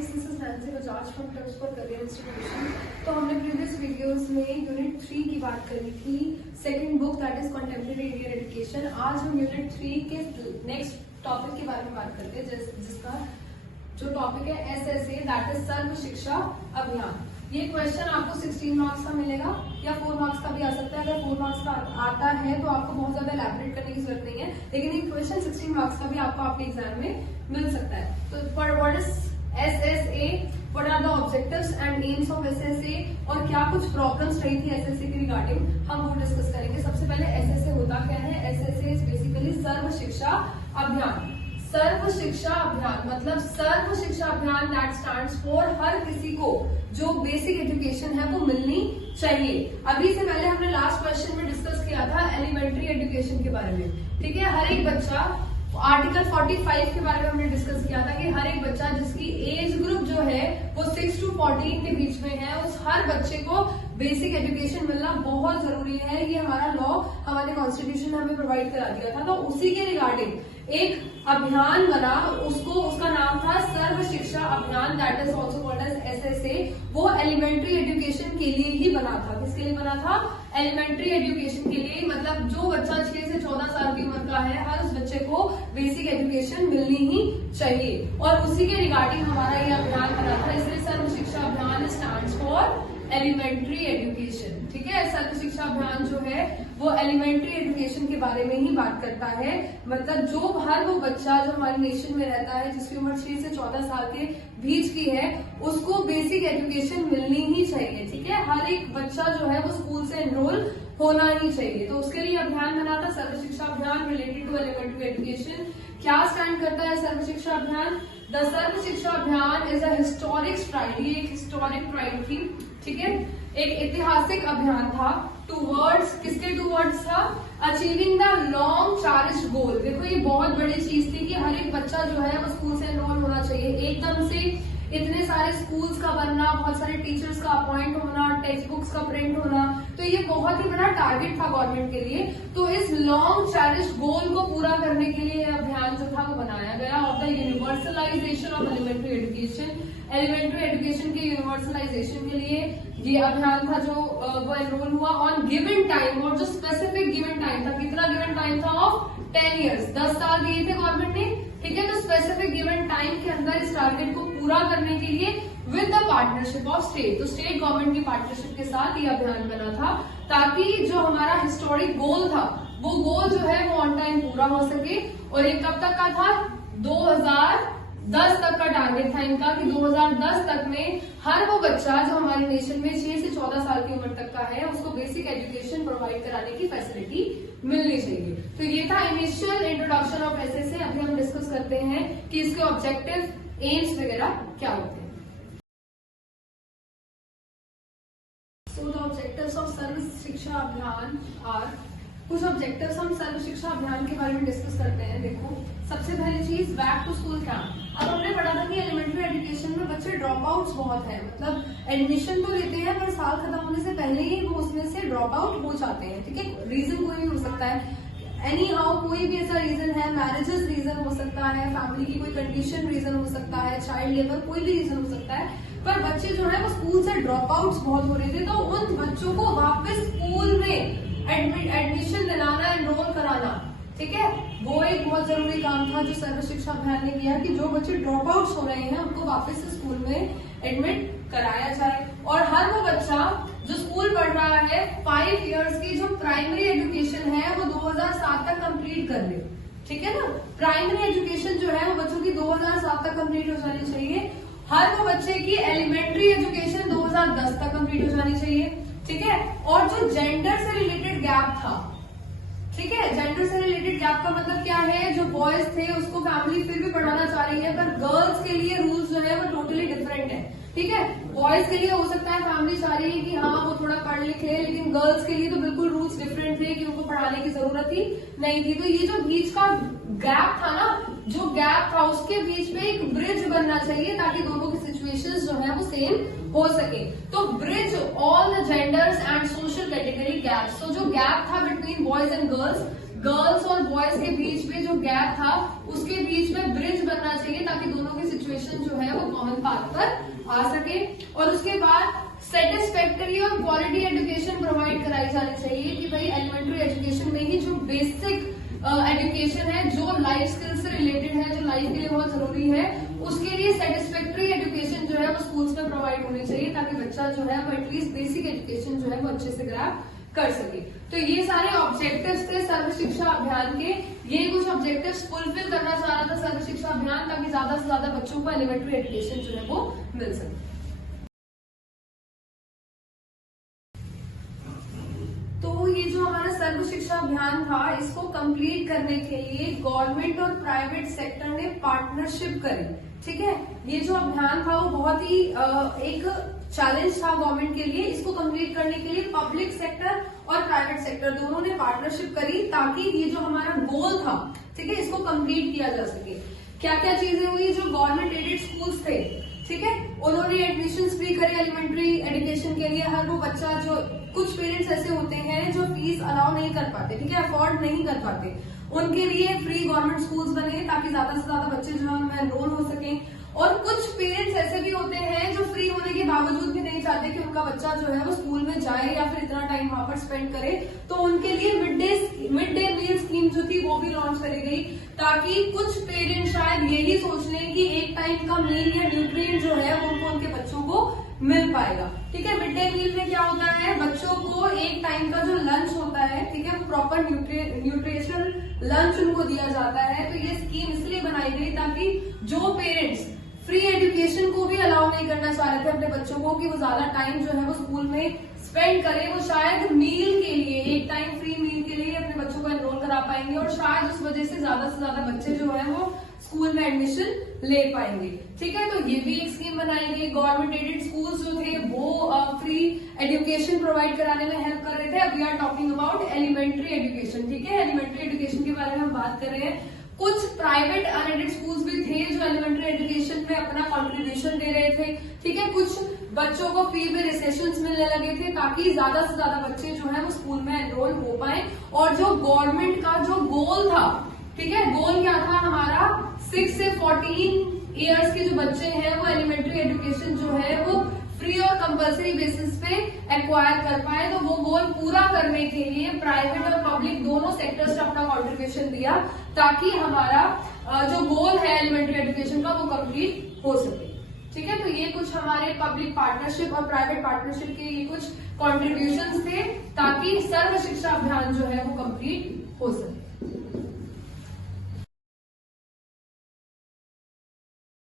Friends, this is Nancy Bajaj from tips for career institution. तो हमने previous videos में unit 3 की बात करी थी, second book that is contemporary Indian education. आज हम यूनिट 3 के नेक्स्ट टॉपिक के बारे में बात करते हैं, जिसका जो टॉपिक है SSA दैट इज सर्व शिक्षा अभियान। ये क्वेश्चन आपको 16 मार्क्स का मिलेगा या 4 मार्क्स का भी आ सकता है। अगर 4 मार्क्स का आता है तो आपको बहुत ज्यादा एलैबोरेट करने की जरूरत नहीं है, लेकिन ये क्वेश्चन 16 मार्क्स का भी आपको आपके एग्जाम में मिल सकता है। तो what is SSA, what are the objectives and aims of SSA और क्या कुछ प्रॉब्लम्स रही थी SSA की रिगार्डिंग, हम वो डिस्कस करेंगे। सबसे पहले SSA होता क्या है? SSA इज बेसिकली सर्व शिक्षा अभियान। सर्व शिक्षा अभियान मतलब सर्व Shiksha Abhiyan that stands for her किसी को जो बेसिक एजुकेशन है वो मिलनी चाहिए। अभी से पहले हमने लास्ट क्वेश्चन में डिस्कस किया था एलिमेंट्री एजुकेशन के बारे में, ठीक है। हर एक बच्चा, आर्टिकल 45 के बारे में हमने डिस्कस किया था कि हर एक बच्चा जिसकी एज ग्रुप जो है वो 6 to 14 के बीच में है, उस हर बच्चे को बेसिक एजुकेशन मिलना बहुत जरूरी है। ये हमारा लॉ, हमारे कॉन्स्टिट्यूशन ने हमें प्रोवाइड करा दिया था। तो उसी के रिगार्डिंग एक अभियान बना, उसका नाम था Sarva Shiksha Abhiyan that is also called as SSA। वो एलिमेंट्री एजुकेशन के लिए ही बना था। किसके लिए बना था? एलिमेंट्री एजुकेशन के लिए। मतलब जो बच्चा 6 से 14 साल की उम्र का है, हर उस बच्चे को बेसिक एजुकेशन मिलनी ही चाहिए। और उसी के रिगार्डिंग हमारा ये अभियान बना था, इसलिए सर्व शिक्षा अभियान स्टैंड्स फॉर एलिमेंट्री एजुकेशन, ठीक है। सर्व शिक्षा अभियान जो है वो एलिमेंट्री एजुकेशन के बारे में ही बात करता है। मतलब जो हर वो बच्चा जो हमारे नेशन में रहता है जिसकी उम्र 6 से 14 साल के बीच की है, उसको बेसिक एजुकेशन मिलनी ही चाहिए, ठीक है। हर एक बच्चा जो है वो स्कूल से एनरोल होना ही चाहिए। तो उसके लिए अभियान बना था सर्व शिक्षा अभियान रिलेटेड टू एलिमेंट्री एजुकेशन। क्या स्टैंड करता है सर्व शिक्षा अभियान? द सर्व शिक्षा अभियान इज अ हिस्टोरिक स्ट्राइड। ये एक हिस्टोरिक स्ट्राइड थी, ठीक है, एक ऐतिहासिक अभियान था। टूवर्ड्स, किसके टूवर्ड्स था? अचीविंग द लॉन्ग चेरिश्ड गोल। देखो ये बहुत बड़ी चीज थी कि हर एक बच्चा जो है वो स्कूल से एनरोल होना चाहिए। एकदम से इतने सारे स्कूल्स का बनना, बहुत सारे टीचर्स का अपॉइंट होना, टेक्स्ट बुक्स का प्रिंट होना, तो ये बहुत ही बड़ा टारगेट था गवर्नमेंट के लिए। तो इस लॉन्ग चेरिश्ड गोल को पूरा करने के लिए अभियान जो था वो बनाया गया of the universalization of elementary education. Elementary education के यूनिवर्सलाइजेशन के लिए ये अभियान था जो वो एनरोल हुआ ऑन गिवन टाइम। और जो स्पेसिफिक गिवन टाइम था, कितना गिवन टाइम था? ऑफ 10 years, 10 साल दिए थे गवर्नमेंट ने, ठीक है। तो स्पेसिफिक गिवन टाइम के अंदर इस टारगेट को पूरा करने के लिए with the partnership of state, तो स्टेट गवर्नमेंट की पार्टनरशिप के साथ ये अभियान बना था, ताकि जो हमारा हिस्टोरिक गोल था वो गोल जो है वो ऑन टाइम पूरा हो सके। और ये कब तक का था? 2010 तक का टारगेट था इनका कि 2010 तक में हर वो बच्चा जो हमारे नेशन में 6 से 14 साल की उम्र तक का है उसको बेसिक एजुकेशन प्रोवाइड कराने की फैसिलिटी मिलनी चाहिए। तो ये था इनिशियल इंट्रोडक्शन ऑफ SSA। अभी हम डिस्कस करते हैं कि इसके ऑब्जेक्टिव, एम्स वगैरह क्या होते हैं। सो द ऑब्जेक्टिव्स ऑफ सर्व शिक्षा अभियान आर, कुछ ऑब्जेक्टिव्स हम सर्व शिक्षा अभियान के बारे में डिस्कस करते हैं। देखो, सबसे पहली चीज बैक टू स्कूल कैंप। अब हमने पढ़ा था कि एलिमेंट्री एजुकेशन में बच्चे ड्रॉप आउट्स बहुत है, मतलब एडमिशन तो लेते हैं पर साल खत्म होने से पहले ही वो उसमें से ड्रॉप आउट हो जाते हैं, ठीक है। रीजन कोई भी हो सकता है, एनी हाउ कोई भी ऐसा रीजन है, मैरिजेस रीजन हो सकता है, फैमिली की कोई कंडीशन रीजन हो सकता है, चाइल्ड लेबर, कोई भी रीजन हो सकता है। पर बच्चे जो है वो स्कूल से ड्रॉप आउट्स बहुत हो रहे थे, तो उन बच्चों को वापस स्कूल में एडमिशन दिलाना, एनरोल कराना, ठीक है, वो एक बहुत जरूरी काम था जो सर्व शिक्षा अभियान ने किया कि जो बच्चे ड्रॉप आउट्स हो रहे हैं उनको वापस से स्कूल में एडमिट कराया जाए। और हर वो बच्चा जो स्कूल पढ़ रहा है 5 years की जो प्राइमरी एजुकेशन है वो 2007 तक कंप्लीट कर ले, ठीक है ना। प्राइमरी एजुकेशन जो है वो बच्चों की 2007 तक कंप्लीट हो जानी चाहिए। हर वो बच्चे की एलिमेंट्री एजुकेशन 2010 तक कंप्लीट हो जानी चाहिए, ठीक है। और जो जेंडर से रिलेटेड गैप था, ठीक है, जेंडर से रिलेटेड गैप का मतलब क्या है? जो बॉयज थे उसको फैमिली फिर भी पढ़ाना चाह रही है, पर गर्ल्स के लिए रूल्स जो है वो टोटली डिफरेंट है, ठीक है। बॉयज के लिए हो सकता है फैमिली चाह रही है कि हाँ वो थोड़ा पढ़ लिख ले, लेकिन गर्ल्स के लिए तो बिल्कुल रूल्स डिफरेंट थे कि उनको पढ़ाने की जरूरत ही नहीं थी। तो ये जो बीच का गैप था ना, जो गैप था उसके बीच में एक ब्रिज बनना चाहिए ताकि दोनों की सिचुएशंस जो है वो सेम हो सके। तो bridge all the genders and social category gaps. तो जो गैप था बिटवीन बॉयज एंड गर्ल्स और बॉयज के बीच में जो गैप था उसके बीच में ब्रिज बनना चाहिए ताकि दोनों की सिचुएशन एडमिशन जो है वो कॉमन पाथ पर आ सके। और उसके बाद सेटिस्फैक्टरी और क्वालिटी एजुकेशन प्रोवाइड कराई जानी चाहिए कि भाई एलिमेंट्री एजुकेशन में ही जो बेसिक एजुकेशन है, जो लाइफ स्किल से रिलेटेड है, जो लाइफ के लिए बहुत जरूरी है, उसके लिए सेटिस्फैक्टरी एजुकेशन जो है वो स्कूल्स में प्रोवाइड होनी चाहिए, ताकि बच्चा जो है वो एटलीस्ट बेसिक एजुकेशन जो है वो अच्छे से ग्रैब कर सके। तो ये सारे ऑब्जेक्टिव्स थे सर्व शिक्षा अभियान के। ये कुछ ऑब्जेक्टिव्स फुलफिल करना चाह रहा था सर्व शिक्षा अभियान, ताकि ज्यादा से ज्यादा बच्चों को एलिमेंट्री एजुकेशन जो है वो मिल सके। तो ये जो हमारा सर्व शिक्षा अभियान था, इसको कंप्लीट करने के लिए गवर्नमेंट और प्राइवेट सेक्टर ने पार्टनरशिप करी। ठीक है, ये जो अभियान था वो बहुत ही एक चैलेंज था गवर्नमेंट के लिए। इसको कंप्लीट करने के लिए पब्लिक सेक्टर और प्राइवेट सेक्टर दोनों ने पार्टनरशिप करी, ताकि ये जो हमारा गोल था, ठीक है, इसको कंप्लीट किया जा सके। क्या क्या चीजें हुई? जो गवर्नमेंट एडेड स्कूल्स थे, ठीक है, उन्होंने एडमिशन फ्री करे एलिमेंट्री एजुकेशन के लिए। हर वो बच्चा, जो कुछ पेरेंट्स ऐसे होते हैं जो फीस अलाउ नहीं कर पाते, ठीक है, अफोर्ड नहीं कर पाते, उनके लिए फ्री गवर्नमेंट स्कूल्स बने, ताकि ज्यादा से ज्यादा बच्चे जो है एनरोल हो सकें। और कुछ पेरेंट्स ऐसे भी होते हैं जो फ्री होने के बावजूद भी नहीं चाहते कि उनका बच्चा जो है वो स्कूल में जाए या फिर इतना टाइम वहां पर स्पेंड करे, तो उनके लिए मिड डे मील स्कीम जो थी वो भी लॉन्च करी गई, ताकि कुछ पेरेंट्स शायद यही सोच लें कि एक टाइम का मील या न्यूट्रिएंट जो है उनको उनके बच्चों को मिल पाएगा। ठीक है, मिड डे मील में क्या होता है, बच्चों को एक टाइम का जो लंच होता है, ठीक है, प्रॉपर न्यूट्रिशनल लंच उनको दिया जाता है। तो ये स्कीम इसलिए बनाई गई ताकि जो पेरेंट्स फ्री एजुकेशन को भी अलाउ नहीं करना चाह रहे थे अपने बच्चों को कि वो ज्यादा टाइम जो है वो स्कूल में स्पेंड करें, वो शायद मील के लिए, एक टाइम फ्री मील के लिए अपने बच्चों को एनरोल करा पाएंगे, और शायद उस वजह से ज्यादा बच्चे जो है वो स्कूल में एडमिशन ले पाएंगे। ठीक है, तो ये भी एक स्कीम बनाई गई। गवर्नमेंट एडेड स्कूल्स जो थे वो फ्री एजुकेशन प्रोवाइड कराने में हेल्प कर रहे थे। अब we are talking about elementary education. ठीक है, एलिमेंट्री एजुकेशन के बारे में हम बात कर रहे हैं। कुछ प्राइवेट अनएडेड स्कूल्स भी थे जो एलिमेंट्री एजुकेशन में अपना कंट्रीब्यूशन दे रहे थे। ठीक है, कुछ बच्चों को फ्री में रिसेशंस मिलने लगे थे, ताकि ज्यादा से ज्यादा बच्चे जो है वो स्कूल में एनरोल हो पाए। और जो गवर्नमेंट का जो गोल था, ठीक है, गोल क्या था हमारा, 6 से 14 ईयर्स के जो बच्चे हैं वो एलिमेंट्री एजुकेशन जो है वो फ्री और कंपल्सरी बेसिस पे एक्वायर कर पाए। तो वो गोल पूरा करने के लिए प्राइवेट और पब्लिक दोनों सेक्टर्स ने अपना कंट्रीब्यूशन दिया, ताकि हमारा जो गोल है एलिमेंट्री एजुकेशन का वो कंप्लीट हो सके। ठीक है, तो ये कुछ हमारे पब्लिक पार्टनरशिप और प्राइवेट पार्टनरशिप के ये कुछ कॉन्ट्रीब्यूशन थे, ताकि सर्व शिक्षा अभियान जो है वो कंप्लीट हो सके।